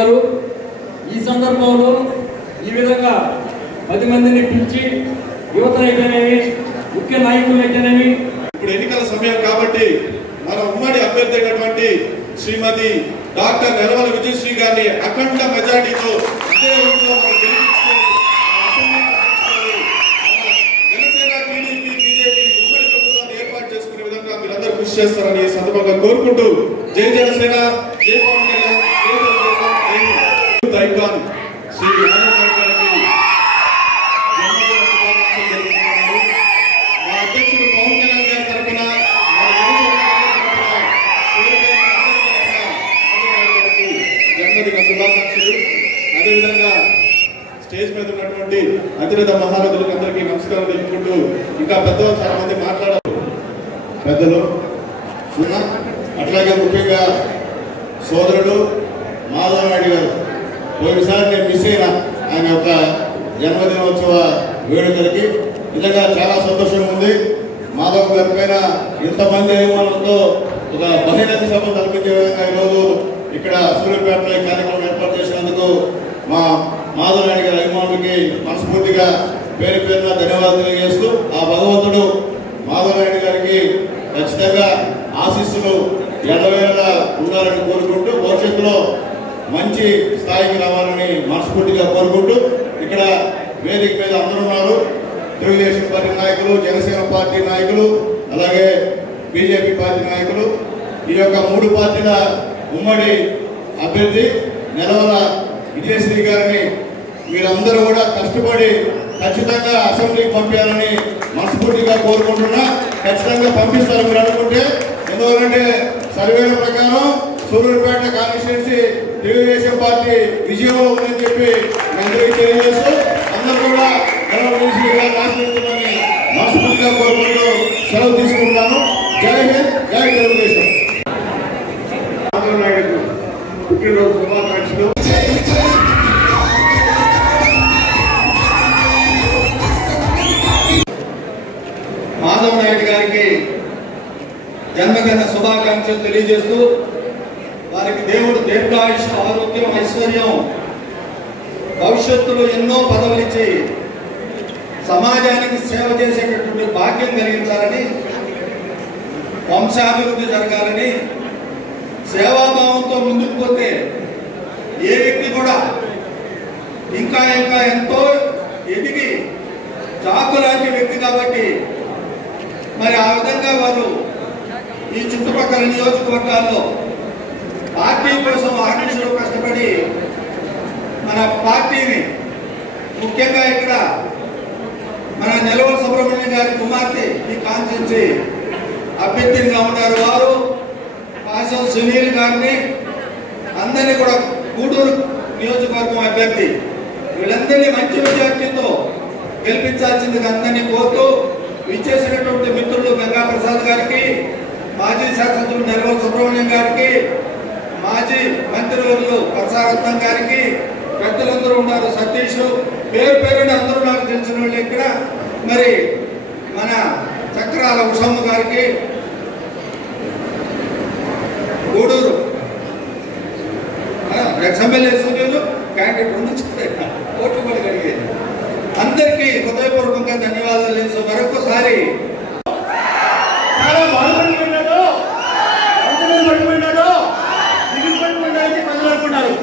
గారు ఈ సందర్భంలో ఈ విధంగా 10 మందిని పిలిచి యువతనైతేనేమి ముఖ్య నాయకులైతేనేమి ఇప్పుడు ఎన్నికల సమయం కాబట్టి మన ఉమ్మడి అభ్యర్థి అయినటువంటి శ్రీమతి డాక్టర్ నెలవల విజయశ్రీ గారిని అఖండ మెజార్టీతో జనసేన టీడీపీ బీజేపీ ఉమ్మడి ప్రభుత్వాన్ని ఏర్పాటు చేసుకునే విధంగా మీరందరూ కృషి చేస్తారని ఈ సందర్భంగా కోరుకుంటూ జై జనసేన, జై పవన్ కళ్యాణ్, జై తెలుగుదేశం, జై ఐకాన్ శ్రీ రాజనాథ్ గారికి మా అధ్యక్షుడు పవన్ కళ్యాణ్ గారి తరఫున జన్మదిన శుభాకాంక్షలు. అదేవిధంగా స్టేజ్ మీద ఉన్నటువంటి అతిరథ మహారథులకు అందరికీ నమస్కారం తెలుపుకుంటూ ఇంకా పెద్దలు చాలా మంది మాట్లాడారు పెద్దలు, అట్లాగే ముఖ్యంగా సోదరుడు మాధవ నాయుడు గారు. పోయినసారి నేను మిస్ అయినా ఆయన యొక్క జన్మదినోత్సవ వేడుకలకి. నిజంగా చాలా సంతోషంగా ఉంది. మాధవ్ గారి పైన ఇంతమంది అభిమానులతో ఒక బహిరంగ సభ కల్పించే విధంగా ఈరోజు ఇక్కడ సూర్యాపేటలో కార్యక్రమం ఏర్పాటు చేసినందుకు మా మాధవ నాయుడు గారి అభిమానులకి మనస్ఫూర్తిగా పేరు పేరున ధన్యవాదాలు తెలియజేస్తూ ఆ భగవంతుడు మాధవ నాయుడు గారికి ఖచ్చితంగా ఆశీస్సులు ఎల్లవేళ ఉండాలని కోరుకుంటూ భవిష్యత్తులో మంచి స్థాయికి రావాలని మనస్ఫూర్తిగా కోరుకుంటూ ఇక్కడ వేదిక మీద అందరూ ఉన్నారు. తెలుగుదేశం పార్టీ నాయకులు, జనసేన పార్టీ నాయకులు, అలాగే బీజేపీ పార్టీ నాయకులు, ఈ యొక్క 3 పార్టీల ఉమ్మడి అభ్యర్థి నెలవల విజయశ్రీ గారిని మీరందరూ కూడా కష్టపడి ఖచ్చితంగా అసెంబ్లీకి పంపించాలని మనస్ఫూర్తిగా కోరుకుంటున్నా. ఖచ్చితంగా పంపిస్తారు మీరు అనుకుంటే. ఎందుకంటే సర్వేల ప్రకారం సూర్యాపేట కాన్స్టిట్యున్సీ తెలుగుదేశం పార్టీ విజయంలో ఉందని చెప్పి అందరికీ తెలియజేస్తూ అందరూ కూడా ఆశీర్వదించాలని మనస్ఫూర్తిగా కోరుకుంటూ సెలవు తీసుకుంటున్నాను. జై హింద్, జై తెలుగుదేశం. పుట్టినరోజు శుభాకాంక్షలు. మాధవ నాయుడు గారికి జన్మదిన శుభాకాంక్షలు తెలియజేస్తూ వారికి దేవుడు దీర్ఘాయుష, ఆరోగ్యం, ఐశ్వర్యం, భవిష్యత్తులో ఎన్నో పదవులు ఇచ్చి సమాజానికి సేవ చేసేటటువంటి భాగ్యం కలిగించాలని, వంశాభివృద్ధి జరగాలని, సేవాభావంతో ముందుకు పోతే ఏ వ్యక్తి కూడా ఇంకా ఇంకా ఎంతో ఎదిగి చాకు లాంటి వ్యక్తి కాబట్టి మరి ఆ విధంగా వారు ఈ చుట్టుపక్కల నియోజకవర్గాల్లో పార్టీ కోసం ఆర్టీసీలో కష్టపడి మన పార్టీని ముఖ్యంగా ఇక్కడ మన నెలవల సుబ్రహ్మణ్యం గారి కుమార్తె ఈ కాన్స్టిట్యున్సీ అభ్యర్థిగా ఉన్నారు. వారు పాసం సునీల్ గారిని అందరినీ కూడా గూడూరు నియోజకవర్గం అభ్యర్థి వీళ్ళందరినీ మంచి మెజార్టీతో గెలిపించాల్సిందిగా అందరినీ కోరుతూ విచ్చేసినటువంటి మిత్రులు గంగా ప్రసాద్ గారికి, మాజీ శాసనసభ్యులు నెలవల సుబ్రహ్మణ్యం గారికి, మాజీ మంత్రివర్యులు పరసారత్నం గారికి, పెద్దలందరూ ఉన్నారు, సతీష్, పేరు పేరుని అందరూ నాకు తెలిసిన వాళ్ళు ఇక్కడ. మరి మన చక్రాల ఉషమ్మ గారికి, గూడూరు ఎమ్మెల్యే సభ్యులు క్యాండిడేట్ ఉండి ఓట్లు కూడా కలిగేది. అందరికీ హృదయపూర్వకంగా ధన్యవాదాలు తెలుసు. మరొకసారి చాలా బాధపడిపోయినాడు, పడిపోయినాడు, దిగులు పడిపోయినాడని ప్రజలు అనుకుంటారు.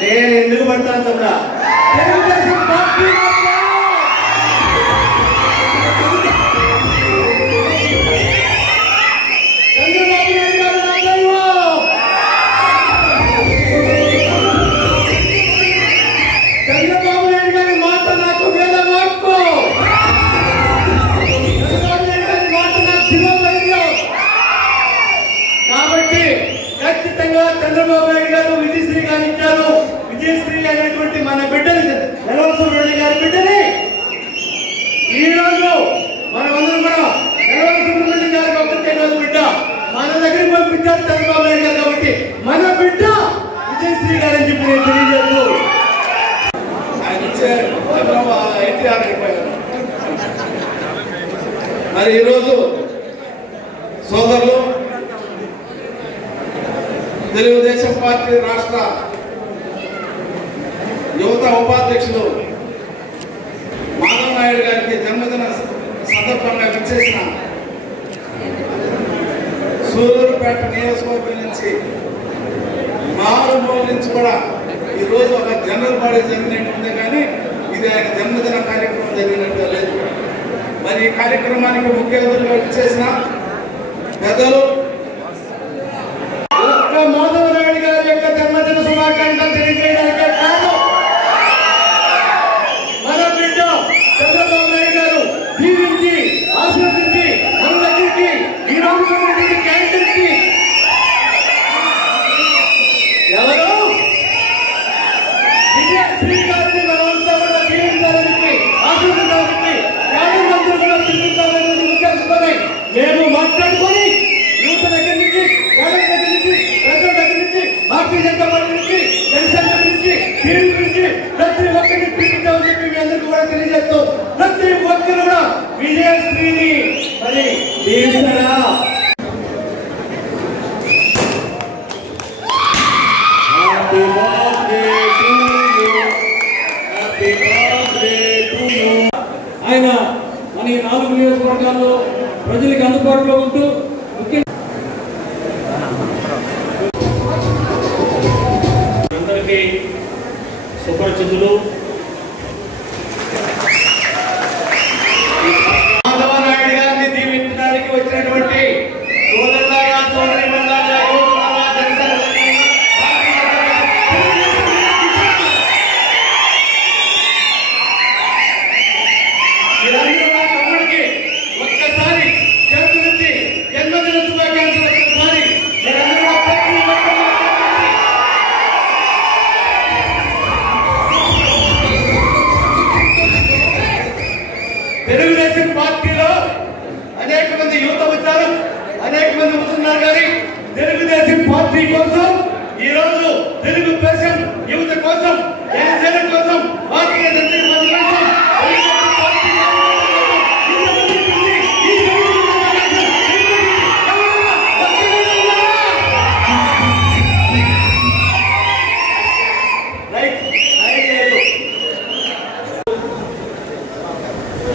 నేను ఎందుకు పడతాను తమ్ముడా? తెలుగుదేశం పార్టీ చంద్రబాబు నాయుడు గారు నా దైవం. చంద్రబాబు నాయుడు గారి మాట నాకు వేల వాక్కు. చంద్రబాబు నాయుడు గారి మాట నాకు శివోదయం. కాబట్టి ఖచ్చితంగా చంద్రబాబు నాయుడు గారు విజయశ్రీ గారు ఇచ్చారు. విజయశ్రీ అనేటువంటి మన బిడ్డని, నెలవల సుబ్రహ్మణ్యం గారి బిడ్డని ఈరోజు మనమందరం కూడా నెలవల సుబ్రహ్మణ్యం గారికి ఒకటే రోజు బిడ్డ మన దగ్గరికి పంపించారు చంద్రబాబు నాయుడు గారు. కాబట్టి మన బిడ్డ విజయశ్రీ గారు అని చెప్పి నేను తెలియజేస్తూ మరి ఈరోజు సోదరులు తెలుగుదేశం పార్టీ రాష్ట్ర యువత ఉపాధ్యక్షులు మాధవ్ నాయుడు గారికి జన్మదిన సందర్భంగా విచ్చేసిన సూలూరుపేట నియోజకవర్గం నుంచి మారుమూల నుంచి కూడా ఈరోజు ఒక జనరల్ బాడీ జరిగినట్టుంది, కానీ ఇది ఆయన జన్మదిన కార్యక్రమం జరిగినట్టు లేదు. మరి ఈ కార్యక్రమానికి ముఖ్య అతిథులుగా విచ్చేసిన పెద్దలు మాధవ నాయుడు గారి యొక్క జన్మదిన శుభాకాంక్షలు తెలియజేయడానికే కాదు, మన బిడ్డ చంద్రబాబు నాయుడు గారు దీవించి ఆశీర్వదించి మన దగ్గరికి ఈ రోజు క్యాంటీన్కి ఎవరు విజయశ్రీ గారిని మనంతా కూడా దీవించాలని ఆశీర్వదించాలని క్యాంటీన్ కూడా తిరుగుతామని ఉద్దేశించుకొని మేము మాట్లాడుకొని యూత్ దగ్గర నుంచి కేడర్ దగ్గర నుంచి ప్రజల దగ్గర నుంచి భారతీయ జనతా పార్టీ నుంచి జనసేన నుంచి టీడీ నుంచి ప్రతి ఒక్కరిని పిలిపించామని చెప్పి మీ అందరికీ కూడా తెలియజేస్తూ ప్రతి ఒక్కరు కూడా విజయశ్రీని మరి దీవిస్తారా? ఆయన మన ఈ 4 నియోజకవర్గాల్లో ప్రజలకు అందుబాటులో ఉంటూ అందరికీ సుపరిచితులు మాధవ నాయుడు గారిని దీవించడానికి వచ్చినటువంటి సోదరులారా, సోదరీమణులారా, యువకులారా, జనసేనలని, మీరందరూ నా తమ్ముడికి ఒక్కసారి చేతులెత్తి జన్మదిన శుభాకాంక్షలు ఒక్కసారి మీరందరూ ప్రతి ఒక్కరు తెలుగుదేశం పార్టీలో అనేక మంది యువత వచ్చారు, అనేక మంది వస్తున్నారు, కానీ తెలుగుదేశం పార్టీ కోసం ఈ రోజు తెలుగుదేశం యువత కోసం, జనసేన కోసం, భారతీయ జనతా పార్టీ కోసం తెలుగుదేశం పార్టీ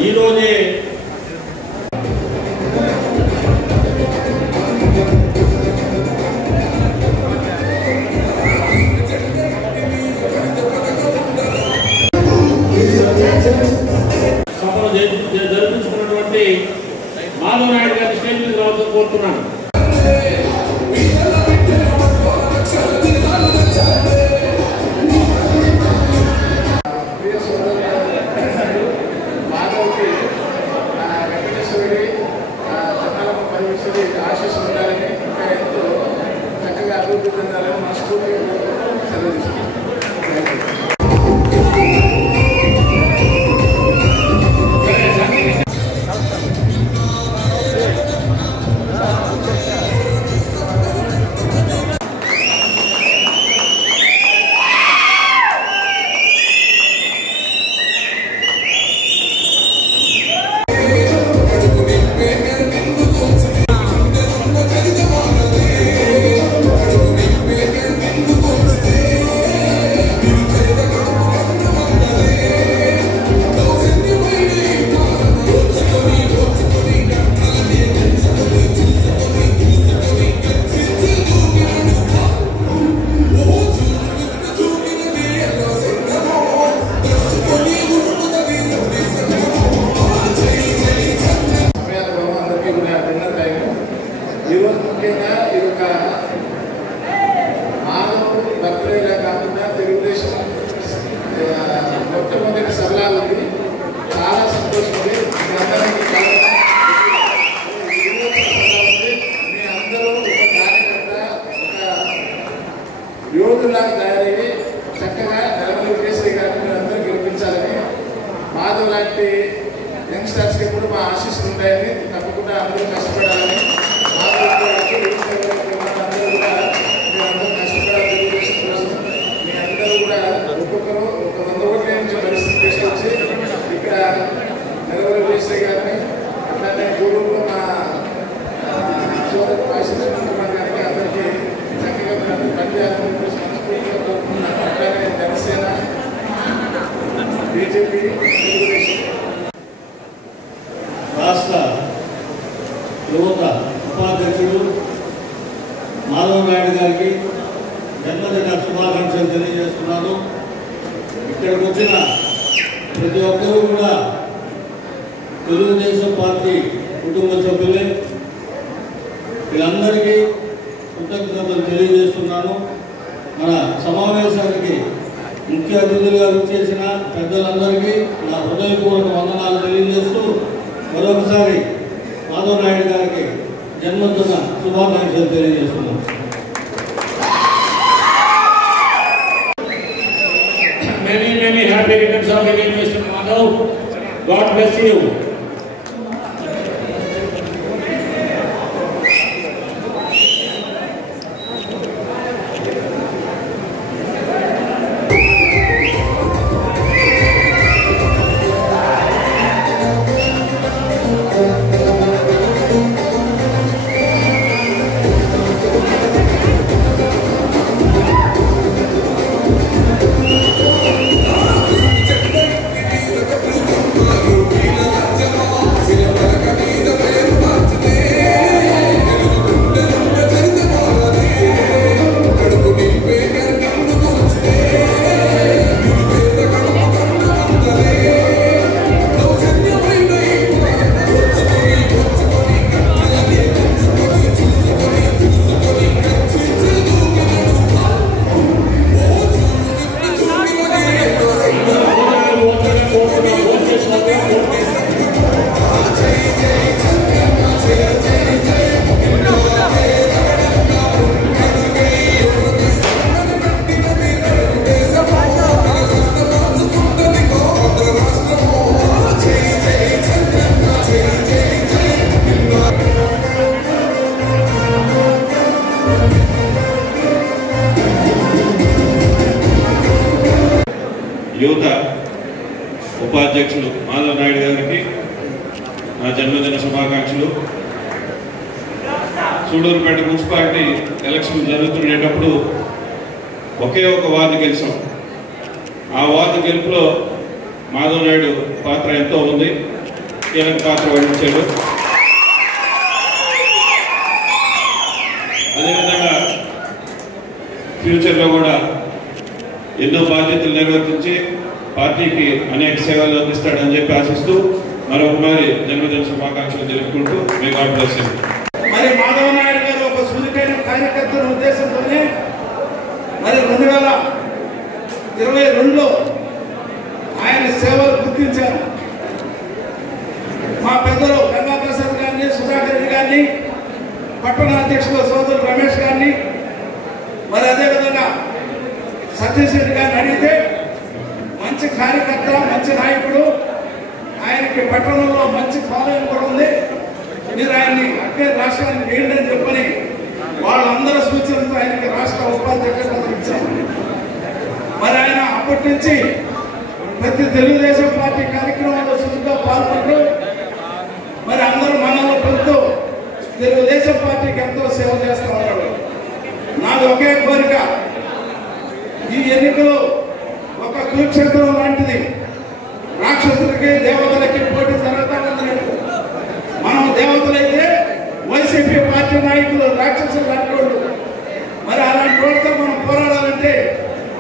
ఈ రోజే సభలో జరిపించుకున్నటువంటి మాధవ్ నాయుడు గారిని స్టేజ్ మీద రావాల్సి కోరుతున్నాను. ఆశీస్సు ఉండాలని, ఇంకా ఎంతో చక్కగా అభివృద్ధి చెందాలని మనస్ఫూర్తిగా సెలవు తీసుకుంటాం. ఈరోజు ముఖ్యంగా ఇది ఒక మాధవ్ బర్త్డేలా కాకుండా తెలుగుదేశం మొట్టమొదటి సభలా ఉంది. చాలా సంతోషం ఉంది. మీ అందరికీ మీ అందరూ ఒక కార్యకర్త, ఒక యోధులాగా తయారయ్యి చక్కగా నరేంద్ర కేసరి గారిని మీరు అందరూ గెలిపించాలని, మాధవ్ లాంటి యంగ్స్టర్స్కి ఎప్పుడు మా ఆశీస్సులు ఉంటాయని, తప్పకుండా అందరూ కష్టపడాలని, ఒక్కొక్కరు ఒక 100 కోట్ల నుంచి పరిస్థితి తీసుకొచ్చి ఇక్కడ నరేంద్ర కేసరి గారిని, అట్లానే గూడూరులో మా ముఖ్యమంత్రి గారికి అందరికీ చక్కగా మీరు అందరూ పనిచేయాలని మనస్ఫూర్తిగా కోరుకుంటున్నాను. అట్లానే జనసేన రాష్ట్ర యువత ఉపాధ్యక్షుడు మాధవ నాయుడు గారికి జన్మదిన శుభాకాంక్షలు తెలియజేస్తున్నాను. ఇక్కడికి వచ్చిన ప్రతి ఒక్కరూ కూడా తెలుగుదేశం పార్టీ కుటుంబ సభ్యులే. వీళ్ళందరికీ కృతజ్ఞతలు తెలియజేస్తున్నాను. మన సమావేశానికి ముఖ్య అతిథులుగా విచ్చేసిన పెద్దలందరికీ నా హృదయపూర్వక వందనాలు తెలియజేస్తూ మరొకసారి మాధవ నాయుడు గారికి జన్మదిన శుభాకాంక్షలు తెలియజేస్తున్నాను. Many happy returns of the day, Mr. Madhav. God bless you. యువత ఉపాధ్యక్షులు మాధవ నాయుడు గారికి నా జన్మదిన శుభాకాంక్షలు. సూడూరుపేట మున్సిపాలిటీ ఎలక్షన్ జరుగుతుండేటప్పుడు ఒకే ఒక వార్డు గెలిచాం. ఆ వార్డు గెలుపులో మాధవ నాయుడు పాత్ర ఎంతో ఉంది, కీలక పాత్ర వహించాడు. అదేవిధంగా ఫ్యూచర్లో కూడా ఎన్నో బాధ్యతలు నిర్వర్తించి పార్టీకి అనేక సేవలు అందిస్తాడని చెప్పి ఆశిస్తూ మరొకసారి జన్మదిన శుభాకాంక్షలు తెలుపుకుంటూ మీ గాడ్ బ్లెస్ యు. మరి మాధవ నాయుడు గారు ఒక సున్నితైన కార్యకర్తల ఉద్దేశంతోనే మరి 2022లో ఆయన సేవలు గుర్తించారు. మా పెద్దలు గంగాప్రసాద్ గారిని, సుధాకర్ రెడ్డి గారిని, పట్టణ అధ్యక్షులు సోదరులు రమేష్ గారిని, మరి అదేవిధంగా సతీష్ రెడ్డి గారిని అడిగితే మంచి కార్యకర్త, మంచి నాయకుడు, ఆయనకి పట్టణంలో మంచి ఫాలోయింగ్ కూడా ఉంది, మీరు ఆయన్ని అట్టే రాష్ట్రానికి ఏంటని చెప్పని వాళ్ళందరూ సూచనలతో ఆయనకి రాష్ట్ర ఉపాధ్యక్షులు పదవి ఇచ్చారు. మరి ఆయన అప్పటి నుంచి ప్రతి తెలుగుదేశం పార్టీ కార్యక్రమంలో చురుగ్గా పాల్గొంటూ మరి అందరూ మనలో పెడుతూ తెలుగుదేశం పార్టీకి ఎంతో సేవ చేస్తూ ఉన్నాడు. నాది ఒకే కోరిక, ఈ ఎన్నికలు ఒక కురుక్షేత్రం లాంటిది. రాక్షసులకి దేవతలకి పోటీ జరుగుతూ ఉంది. మనం దేవతలైతే వైసీపీ పార్టీ నాయకులు రాక్షసులు లాంటి వాళ్ళు. మరి అలాంటి వాళ్ళతో మనం పోరాడాలంటే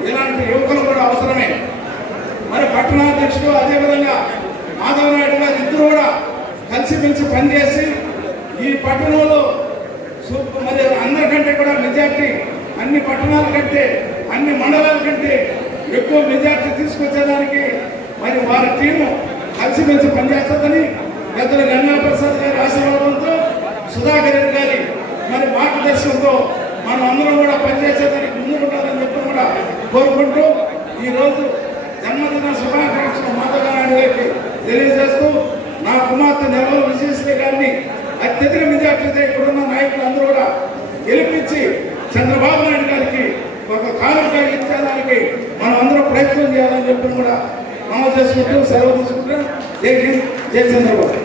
ఇలాంటి యువకులు కూడా అవసరమే. మరి పట్టణాధ్యక్షుడు అదేవిధంగా మాధవ నాయుడు గారు ఇద్దరు కూడా కలిసిమెలిసి పనిచేసి ఈ పట్టణంలో మరి అందరికంటే కూడా మెజార్టీ, అన్ని పట్టణాల కంటే, అన్ని మండలాల కంటే ఎక్కువ మెజార్టీ తీసుకొచ్చేదానికి మరి వారి టీము కలిసిమెలిసి పనిచేస్తుందని పెద్దలు గంగాప్రసాద్ గారి ఆశీర్వాదంతో, సుధాకర్ రెడ్డి గారి మరి మార్గదర్శనంతో మనం అందరం కూడా పనిచేసేదానికి ముందుకుంటారని చెప్పి కూడా కోరుకుంటూ ఈరోజు జన్మదిన శుభాకాంక్షలు మాధవ నాయుడు గారికి తెలియజేస్తూ, నా కుమార్తె నెలవ విజయశ్రీ గారిని అత్యధిక మెజార్టీతో ఇక్కడున్న నాయకులు అందరూ కూడా గెలిపించి చంద్రబాబు నాయుడు గారికి ఒక కానుక ఇచ్చేదానికి మనం అందరూ ప్రయత్నం చేయాలని చెప్పి కూడా మనం చేసుకుంటూ సెలవు తీసుకుంటాం. జై హింద్, జై చంద్రబాబు.